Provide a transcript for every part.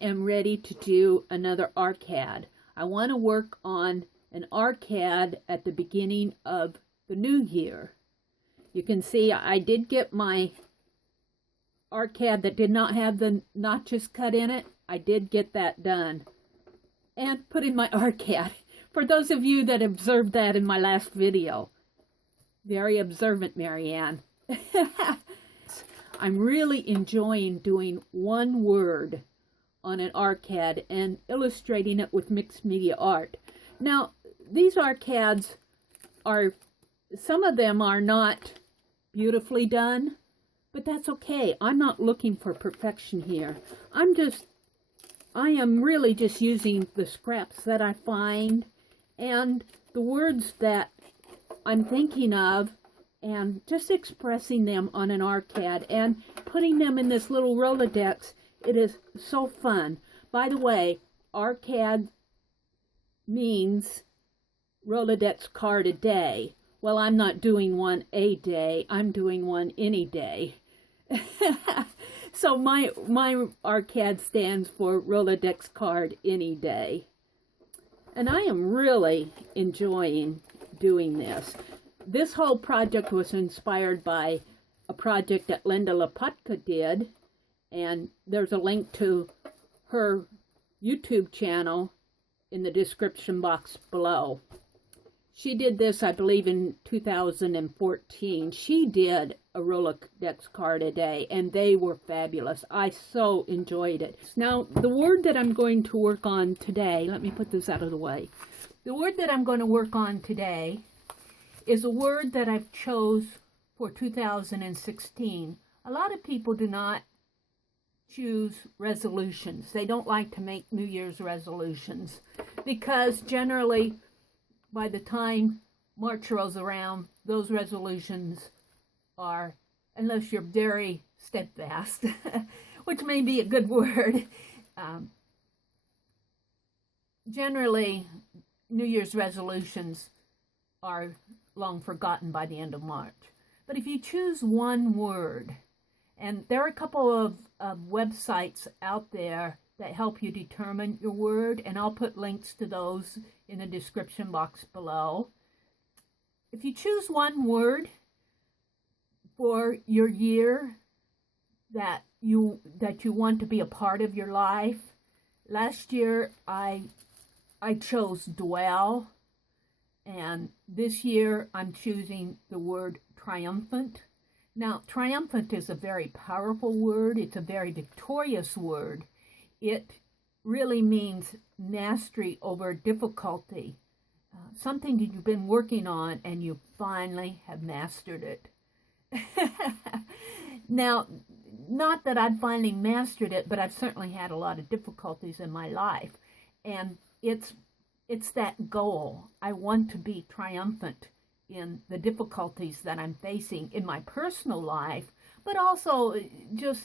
am ready to do another RCAD. I want to work on an RCAD at the beginning of the new year. You can see I did get my RCAD that did not have the notches cut in it. I did get that done and put in my RCAD. For those of you that observed that in my last video. Very observant, Marianne. I'm really enjoying doing one word on an RCAD and illustrating it with mixed media art. Now, these RCADs are, some of them are not beautifully done, but that's okay. I'm not looking for perfection here. I am really just using the scraps that I find and the words that I'm thinking of and just expressing them on an RCAD and putting them in this little Rolodex. It is so fun. By the way, RCAD means Rolodex card a day. Well, I'm not doing one a day. I'm doing one any day. So my RCAD stands for Rolodex card any day. And I am really enjoying doing this. This whole project was inspired by a project that Lapotka did, and there's a link to her YouTube channel in the description box below. She did this, I believe, in 2014. She did a Rolodex card a day, and they were fabulous. I so enjoyed it. Now, the word that I'm going to work on today, let me put this out of the way. The word that I'm going to work on today is a word that I've chose for 2016. A lot of people do not choose resolutions. They don't like to make New Year's resolutions because generally by the time March rolls around, those resolutions are, unless you're very steadfast, which may be a good word, generally New Year's resolutions are long forgotten by the end of March. But if you choose one word, and there are a couple of websites out there that help you determine your word, and I'll put links to those in the description box below. If you choose one word for your year that you want to be a part of your life, last year I chose dwell, and this year I'm choosing the word triumphant. Now, triumphant is a very powerful word. It's a very victorious word. It really means mastery over difficulty. Something that you've been working on and you finally have mastered it. Now, not that I've finally mastered it, but I've certainly had a lot of difficulties in my life. And it's that goal. I want to be triumphant in the difficulties that I'm facing in my personal life, but also just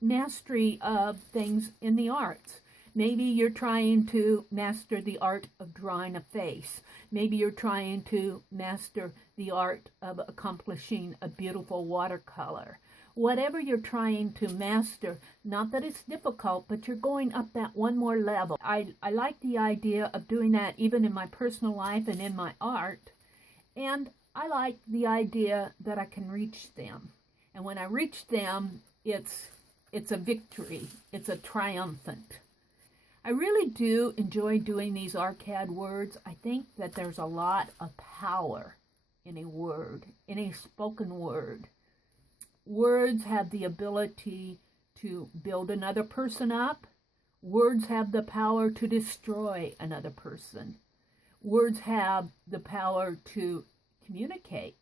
mastery of things in the arts. Maybe you're trying to master the art of drawing a face. Maybe you're trying to master the art of accomplishing a beautiful watercolor. Whatever you're trying to master, not that it's difficult, but you're going up that one more level. I like the idea of doing that even in my personal life and in my art. And I like the idea that I can reach them. And when I reach them, it's a victory. It's a triumphant. I really do enjoy doing these RCAD words. I think that there's a lot of power in a word, in a spoken word. Words have the ability to build another person up. Words have the power to destroy another person. Words have the power to communicate.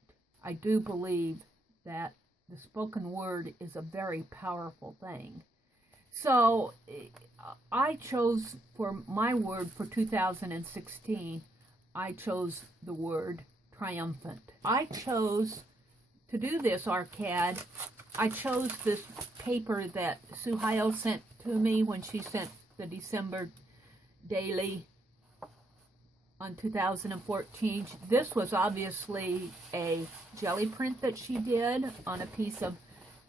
I do believe that the spoken word is a very powerful thing. So I chose for my word for 2016, I chose the word triumphant. I chose to do this RCAD, I chose this paper that Suhail sent to me when she sent the December daily on 2014. This was obviously a jelly print that she did on a piece of,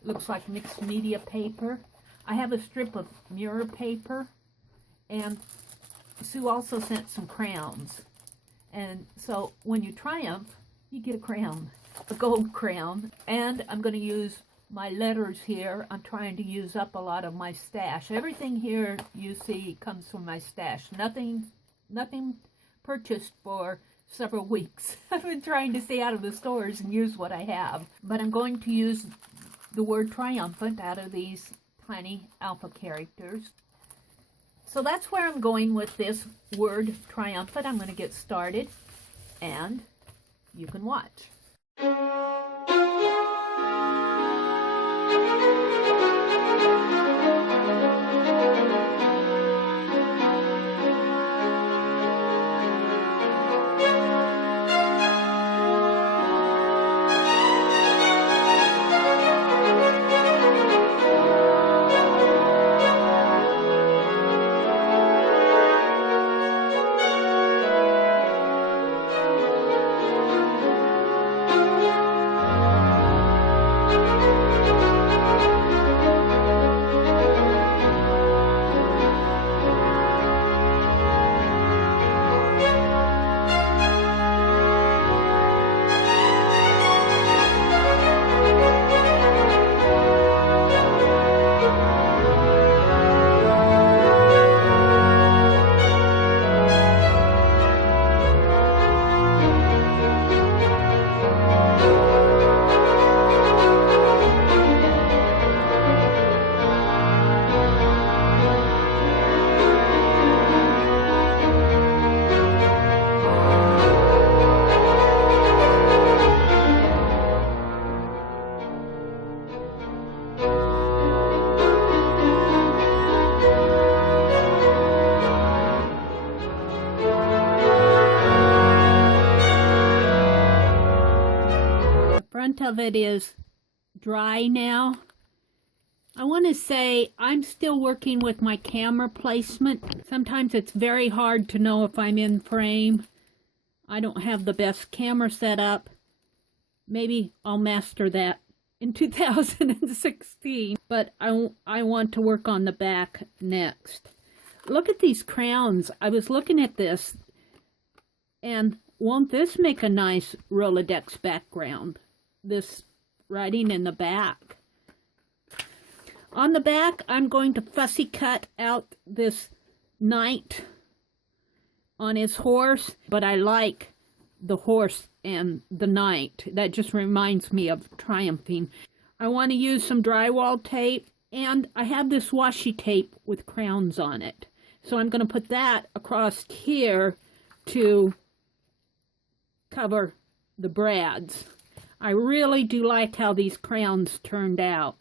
looks like mixed media paper. I have a strip of mirror paper, and Sue also sent some crowns. And so when you triumph, you get a crown, a gold crown. And I'm going to use my letters here. I'm trying to use up a lot of my stash. Everything here you see comes from my stash. Nothing purchased for several weeks. I've been trying to stay out of the stores and use what I have. But I'm going to use the word triumphant out of these tiny alpha characters. So that's where I'm going with this word triumphant. I'm going to get started, and you can watch. Front of it is dry now. I want to say I'm still working with my camera placement. Sometimes it's very hard to know if I'm in frame. I don't have the best camera set up. Maybe I'll master that in 2016. But I want to work on the back next. Look at these crowns. I was looking at this, and won't this make a nice Rolodex background? This writing in the back. On the back, I'm going to fussy cut out this knight on his horse, but I like the horse and the knight. That just reminds me of triumphing. I want to use some drywall tape, and I have this washi tape with crowns on it. So I'm going to put that across here to cover the brads. I really do like how these crowns turned out.